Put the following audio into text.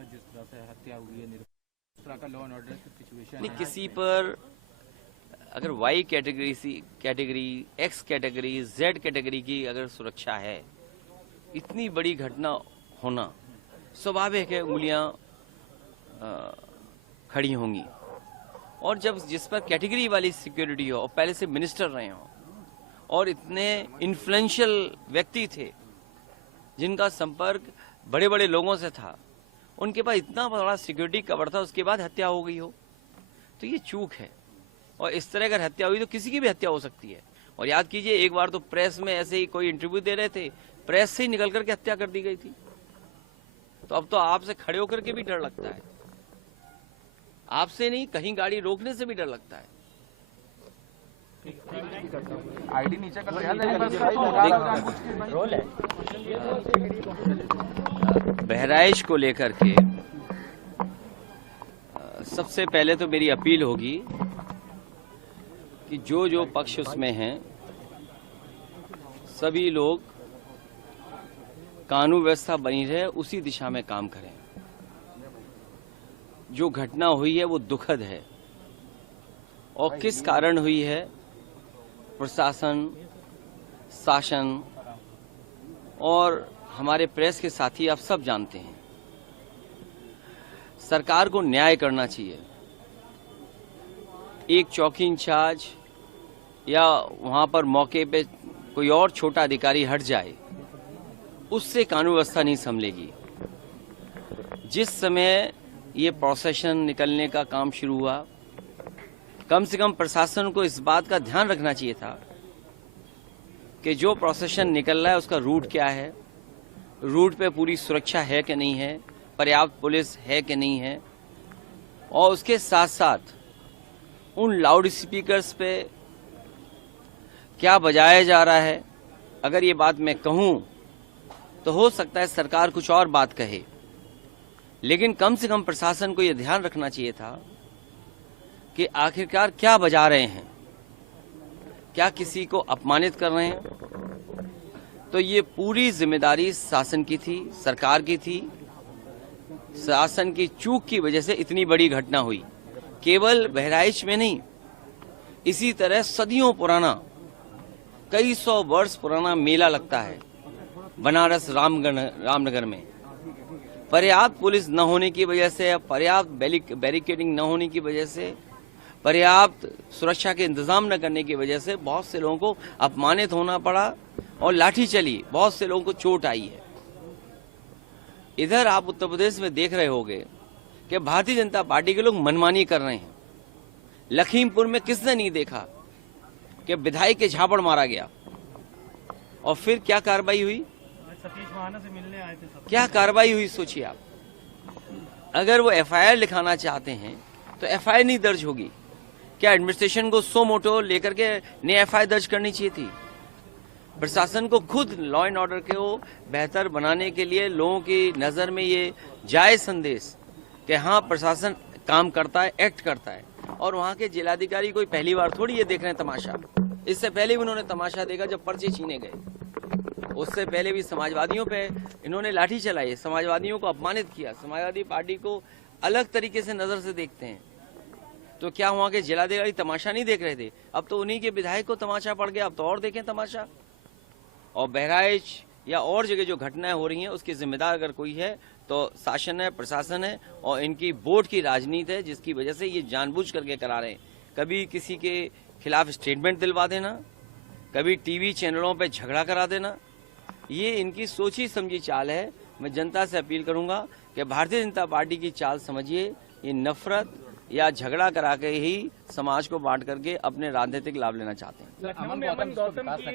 पूरा जिस तरह से हत्या हुई है, इस तरह का लॉ एंड ऑर्डर सिचुएशन नहीं, किसी पर अगर Y category, C category, X category, Z category की अगर सुरक्षा है, इतनी बड़ी घटना होना स्वाभाविक है, उंगलियां खड़ी होंगी। और जब जिस पर कैटेगरी वाली सिक्योरिटी हो और पहले से मिनिस्टर रहे हो और इतने इन्फ्लुएंशियल व्यक्ति थे जिनका संपर्क बड़े बड़े लोगों से था, उनके पास इतना बड़ा सिक्योरिटी कवर था, उसके बाद हत्या हो गई हो, तो ये चूक है। और इस तरह अगर हत्या हुई तो किसी की भी हत्या हो सकती है। और याद कीजिए, एक बार तो प्रेस में ऐसे ही कोई इंटरव्यू दे रहे थे, प्रेस से ही निकल करके हत्या कर दी गई थी। तो अब तो आपसे खड़े होकर के भी डर लगता है, आपसे नहीं, कहीं गाड़ी रोकने से भी डर लगता है। आईडी नीचे कर बहराइच को लेकर के सबसे पहले तो मेरी अपील होगी कि जो पक्ष उसमें हैं, सभी लोग कानून व्यवस्था बनी रहे उसी दिशा में काम करें। जो घटना हुई है वो दुखद है, और किस कारण हुई है प्रशासन, शासन और हमारे प्रेस के साथी आप सब जानते हैं। सरकार को न्याय करना चाहिए। एक चौकी इंचार्ज या वहां पर मौके पे कोई और छोटा अधिकारी हट जाए, उससे कानून व्यवस्था नहीं संभलेगी। जिस समय ये प्रोसेशन निकलने का काम शुरू हुआ, कम से कम प्रशासन को इस बात का ध्यान रखना चाहिए था कि जो प्रोसेशन निकल रहा है उसका रूट क्या है, रूट पे पूरी सुरक्षा है कि नहीं है, पर्याप्त पुलिस है कि नहीं है, और उसके साथ साथ उन लाउड स्पीकर्स पे क्या बजाया जा रहा है। अगर ये बात मैं कहूं तो हो सकता है सरकार कुछ और बात कहे, लेकिन कम से कम प्रशासन को यह ध्यान रखना चाहिए था कि आखिरकार क्या बजा रहे हैं, क्या किसी को अपमानित कर रहे हैं। तो ये पूरी जिम्मेदारी शासन की थी, सरकार की थी। शासन की चूक की वजह से इतनी बड़ी घटना हुई। केवल बहराइच में नहीं, इसी तरह सदियों पुराना, कई सौ वर्ष पुराना मेला लगता है बनारस रामनगर में। पर्याप्त पुलिस न होने की वजह से, पर्याप्त बैरिकेडिंग न होने की वजह से, पर्याप्त सुरक्षा के इंतजाम न करने की वजह से बहुत से लोगों को अपमानित होना पड़ा और लाठी चली, बहुत से लोगों को चोट आई है। इधर आप उत्तर प्रदेश में देख रहे होंगे कि भारतीय जनता पार्टी के लोग मनमानी कर रहे हैं। लखीमपुर में किसने नहीं देखा कि विधायक के झापड़ मारा गया, और फिर क्या कार्रवाई हुई, सतीश महाना से मिलने आए थे सब। क्या कार्रवाई हुई सोचिए आप। अगर वो एफआईआर लिखाना चाहते हैं तो एफआईआर नहीं दर्ज होगी। क्या एडमिनिस्ट्रेशन को सो मोटो लेकर के नई एफआईआर दर्ज करनी चाहिए थी। प्रशासन को खुद लॉ एंड ऑर्डर को बेहतर बनाने के लिए लोगों की नजर में ये जाए संदेश कि हाँ, प्रशासन काम करता है, एक्ट करता है। और वहाँ के जिलाधिकारी कोई पहली बार थोड़ी ये देख रहे हैं तमाशा। इससे पहले भी उन्होंने तमाशा देखा जब पर्चे छीने गए। उससे पहले भी समाजवादियों पे इन्होंने लाठी चलाई, समाजवादियों को अपमानित किया। समाजवादी पार्टी को अलग तरीके से नजर से देखते हैं। तो क्या वहाँ के जिलाधिकारी तमाशा नहीं देख रहे थे? अब तो उन्हीं के विधायक को तमाशा पड़ गया, अब तो और देखें तमाशा। और बहराइच या और जगह जो घटनाएं हो रही हैं, उसकी जिम्मेदार अगर कोई है तो शासन है, प्रशासन है, और इनकी वोट की राजनीति है, जिसकी वजह से ये जानबूझ करके करा रहे हैं। कभी किसी के खिलाफ स्टेटमेंट दिलवा देना, कभी टीवी चैनलों पे झगड़ा करा देना, ये इनकी सोची समझी चाल है। मैं जनता से अपील करूंगा कि भारतीय जनता पार्टी की चाल समझिए। ये नफरत या झगड़ा करा के ही समाज को बांट करके अपने राजनीतिक लाभ लेना चाहते हैं। लखनऊ में अमन गौतम की